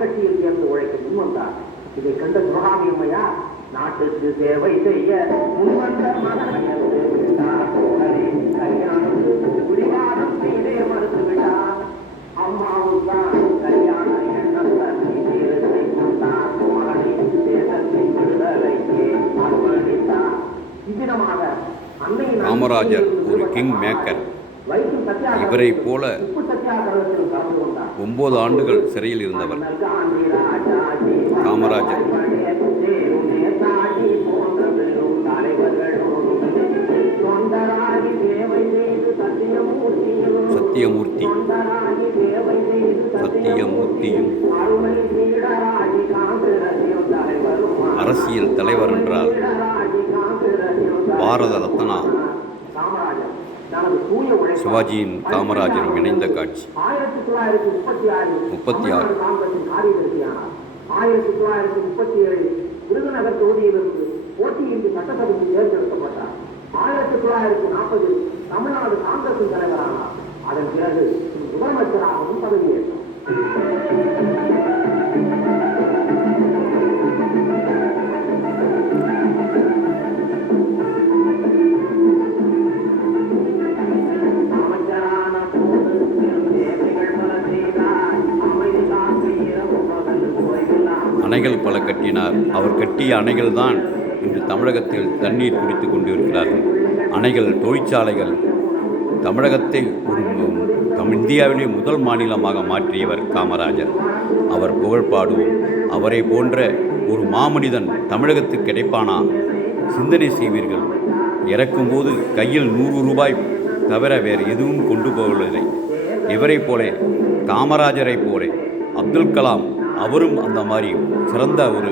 கட்சியில் சேர்ந்து உழைக்க முன்வந்தார். இதை கண்ட சிவகாமி அம்மையார் நாட்டுக்கு சேவை செய்ய முன்வந்த கல்யாணம் குடிவாதம் செய்தே மறுத்துவிட்டார். அம்மாவும் தான் கல்யாண எண்ணத்தை கொண்டார். மகனை தேசத்தின் விடுதலைக்கு அர்ப்பணித்தார். இவ்விதமாக காமராஜர் ஒரு கிங் மேக்கர். இவரை போல 9 ஆண்டுகள் சிறையில் இருந்தவர் காமராஜர். சத்தியமூர்த்தியும் அரசியல் தலைவர் என்றால் பாரத ரத்னா சிவாஜியின் காமராஜரும் இணைந்த காட்சி. 1936 1937 விருதுநகர் தொகுதியிலிருந்து போட்டியின்றி சட்டசபைக்கு தேர்ந்தெடுக்கப்பட்டார். 1940 தமிழ்நாடு காங்கிரசின் தலைவரானார். அதன் பிறகு முதலமைச்சராகவும் பதவியேற்றார். அணைகள் பல கட்டினார். அவர் கட்டிய அணைகள் தான் இன்று தமிழகத்தில் தண்ணீர் குடித்து கொண்டிருக்கிறார்கள். அணைகள், தொழிற்சாலைகள், தமிழகத்தை ஒரு இந்தியாவிலே முதல் மாநிலமாக மாற்றியவர் காமராஜர். அவர் புகழ் பாடுவோம். அவரை போன்ற ஒரு மாமனிதன் தமிழகத்துக்கு கிடைப்பானா? சிந்தனை செய்வீர்கள். இறக்கும்போது கையில் 100 ரூபாய் தவிர வேறு எதுவும் கொண்டு போவதில்லை. இவரை போல, காமராஜரை போல அப்துல் கலாம், அவரும் அந்த மாதிரி சிறந்த ஒரு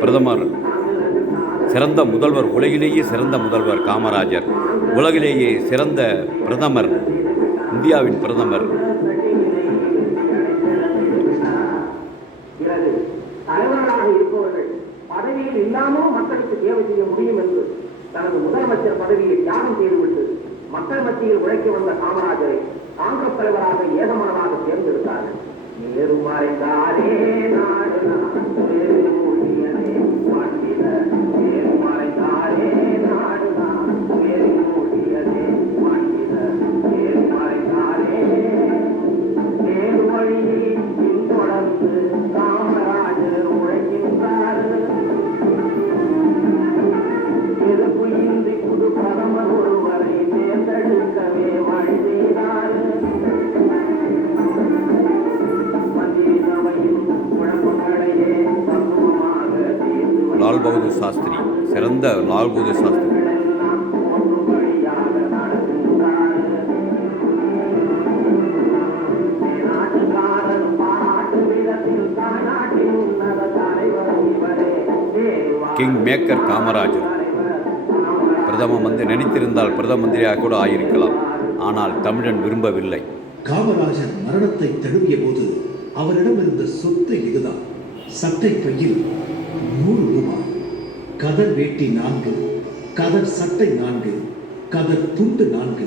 பிரதமர், சிறந்த முதல்வர். உலகிலேயே சிறந்த முதல்வர் காமராஜர். உலகிலேயே சிறந்த பிரதமர், இந்தியாவின் பிரதமர். தலைவர்களாக இருப்பவர்கள் பதவியில் இல்லாமல் மக்களுக்கு சேவை செய்ய முடியும் என்று தனது முதலமைச்சர் பதவியை தியாகம் செய்துவிட்டு மக்கள் மத்தியில் உழைக்க வந்த காமராஜரை காங்கிரஸ் தலைவராக ஏகமனமாக தேர்ந்தெடுத்தார்கள். மறைந்தாரே நாடு மறைந்தாரே நாடு மறைந்தாரே வழியை பின்தொடர்ந்து காமராஜர் உழைக்கின்றார். எதிர்ப்பு இன்றி புது பிரதமர் ஒருவரை தேர்ந்தெடுக்கவே வழி செய்தார். லால் பகதூர் சாஸ்திரி, சிறந்த லால் பகதூர் சாஸ்திரி. King maker Kamarajar. பிரதம மந்திரி நினைத்திருந்தால் பிரதம மந்திரியாக கூட ஆயிருக்கலாம். ஆனால் தமிழன் விரும்பவில்லை. காமராஜர் மரணத்தை தழுவிய போது அவரிடம் இருந்த சொத்து இதுதான். சட்டை பையில் 100 ரூபாய், கதர் வேட்டி 4, கதர் சட்டை 4, கதர் துண்டு 4,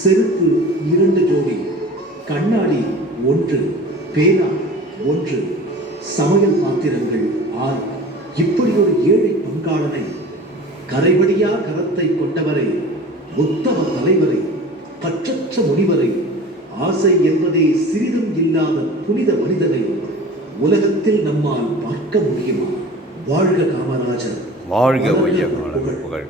செருப்பு 2 ஜோடி, கண்ணாடி 1, பேனா 1, சமையல் பாத்திரங்கள் 6. இப்படி ஒரு ஏழை பங்காளனை, கரைபடியா கரத்தை கொண்டவரை, உத்தம தலைவரை, பற்றற்ற முனிவரை, ஆசை என்பதே சிறிதும் இல்லாத புனித மனிதனை உலகத்தில் நம்மால் பார்க்க முடியுமா? வாழ்க காமராஜர், வாழ்க வையகம் புகழ்.